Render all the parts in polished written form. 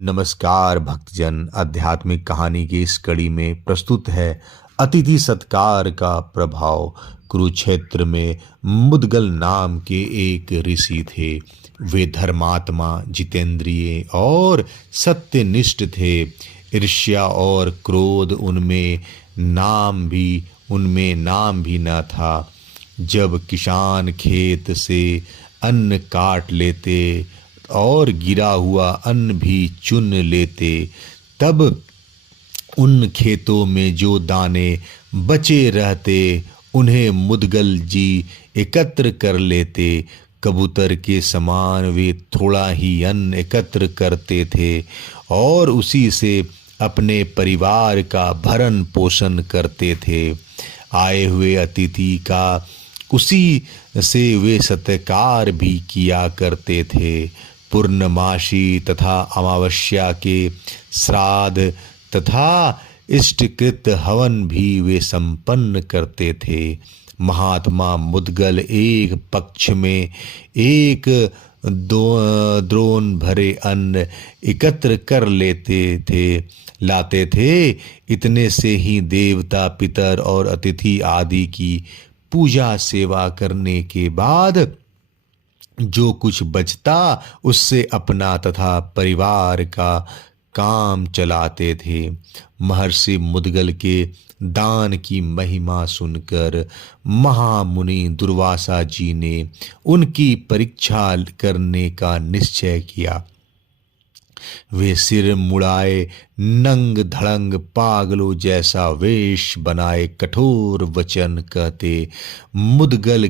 नमस्कार भक्तजन, आध्यात्मिक कहानी की इस कड़ी में प्रस्तुत है अतिथि सत्कार का प्रभाव। कुरुक्षेत्र में मुदगल नाम के एक ऋषि थे। वे धर्मात्मा, जितेंद्रिय और सत्यनिष्ठ थे। ईर्ष्या और क्रोध उनमें नाम भी न था। जब किसान खेत से अन्न काट लेते और गिरा हुआ अन्न भी चुन लेते, तब उन खेतों में जो दाने बचे रहते उन्हें मुदगल जी एकत्र कर लेते। कबूतर के समान वे थोड़ा ही अन्न एकत्र करते थे और उसी से अपने परिवार का भरण पोषण करते थे। आए हुए अतिथि का उसी से वे सत्कार भी किया करते थे। पूर्णमासी तथा अमावस्या के श्राद्ध तथा इष्टकृत हवन भी वे संपन्न करते थे। महात्मा मुदगल एक पक्ष में एक द्रोण भरे अन्न एकत्र कर लाते थे। इतने से ही देवता, पितर और अतिथि आदि की पूजा सेवा करने के बाद जो कुछ बचता उससे अपना तथा परिवार का काम चलाते थे। महर्षि मुदगल के दान की महिमा सुनकर महामुनि दुर्वासा जी ने उनकी परीक्षा करने का निश्चय किया। वे सिर मुड़ाए, नंग धड़ंग पागलों जैसा वेश बनाए कठोर वचन कहते मुदगल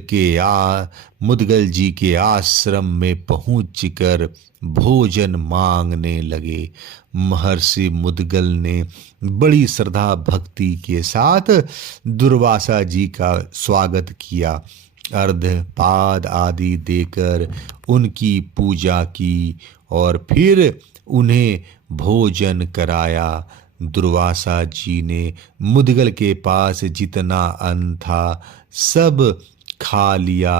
जी के आश्रम में पहुंचकर भोजन मांगने लगे। महर्षि मुदगल ने बड़ी श्रद्धा भक्ति के साथ दुर्वासा जी का स्वागत किया। अर्घ्य आदि देकर उनकी पूजा की और फिर उन्हें भोजन कराया। दुर्वासा जी ने मुदगल के पास जितना अन्न था सब खा लिया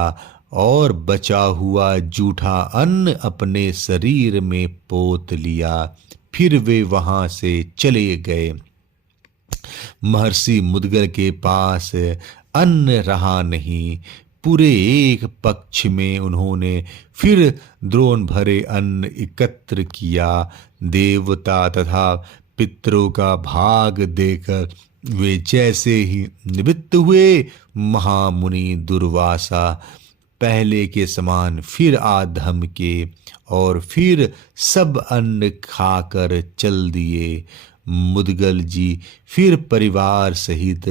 और बचा हुआ जूठा अन्न अपने शरीर में पोत लिया। फिर वे वहां से चले गए। महर्षि मुदगल के पास अन्न रहा नहीं। पूरे एक पक्ष में उन्होंने फिर द्रोण भरे अन्न एकत्र किया। देवता तथा पितरों का भाग देकर वे जैसे ही निवृत्त हुए, महामुनि दुर्वासा पहले के समान फिर आधम के और फिर सब अन्न खाकर चल दिए। मुदगल जी फिर परिवार सहित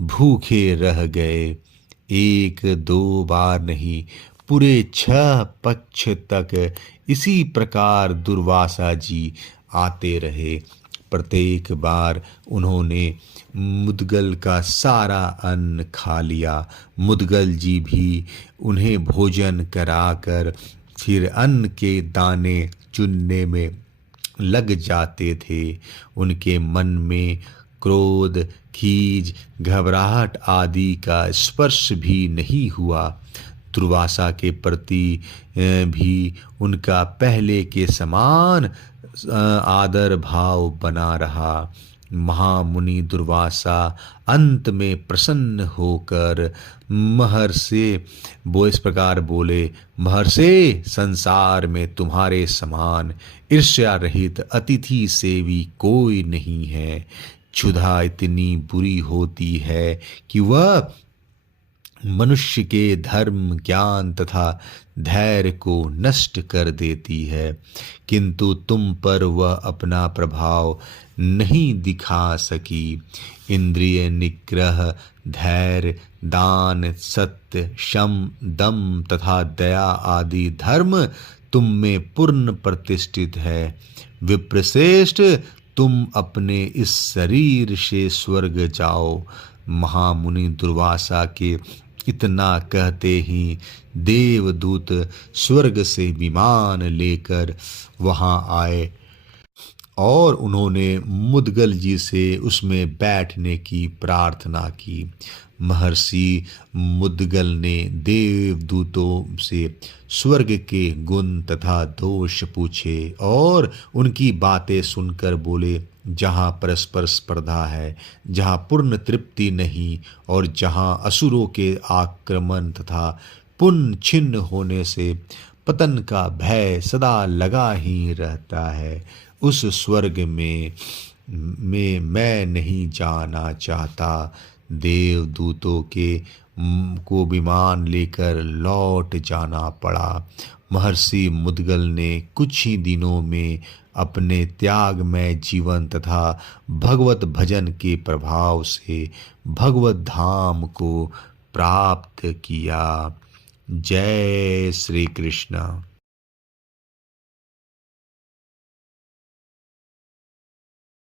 भूखे रह गए। एक दो बार नहीं, पूरे 6 पक्ष तक इसी प्रकार दुर्वासा जी आते रहे। प्रत्येक बार उन्होंने मुदगल का सारा अन्न खा लिया। मुदगल जी भी उन्हें भोजन कराकर फिर अन्न के दाने चुनने में लग जाते थे। उनके मन में क्रोध, खीज, घबराहट आदि का स्पर्श भी नहीं हुआ। दुर्वासा के प्रति भी उनका पहले के समान आदर भाव बना रहा। महामुनि दुर्वासा अंत में प्रसन्न होकर महर्षि वो इस प्रकार बोले, महर्षि, संसार में तुम्हारे समान ईर्ष्या रहित अतिथि सेवी कोई नहीं है। क्षुधा इतनी बुरी होती है कि वह मनुष्य के धर्म, ज्ञान तथा धैर्य को नष्ट कर देती है, किंतु तुम पर वह अपना प्रभाव नहीं दिखा सकी। इंद्रिय निग्रह, धैर्य, दान, सत्य, शम, दम तथा दया आदि धर्म तुम में पूर्ण प्रतिष्ठित है। विप्रश्रेष्ठ, तुम अपने इस शरीर से स्वर्ग जाओ। महामुनि दुर्वासा के इतना कहते ही देवदूत स्वर्ग से विमान लेकर वहां आए। और उन्होंने मुद्गल जी से उसमें बैठने की प्रार्थना की। महर्षि मुद्गल ने देवदूतों से स्वर्ग के गुण तथा दोष पूछे और उनकी बातें सुनकर बोले, जहाँ परस्पर स्पर्धा है, जहाँ पूर्ण तृप्ति नहीं और जहाँ असुरों के आक्रमण तथा पुण्य छिन्न होने से पतन का भय सदा लगा ही रहता है, उस स्वर्ग में मैं नहीं जाना चाहता। देवदूतों को विमान लेकर लौट जाना पड़ा। महर्षि मुद्गल ने कुछ ही दिनों में अपने त्यागमय जीवन तथा भगवत भजन के प्रभाव से भगवत धाम को प्राप्त किया। जय श्री कृष्ण।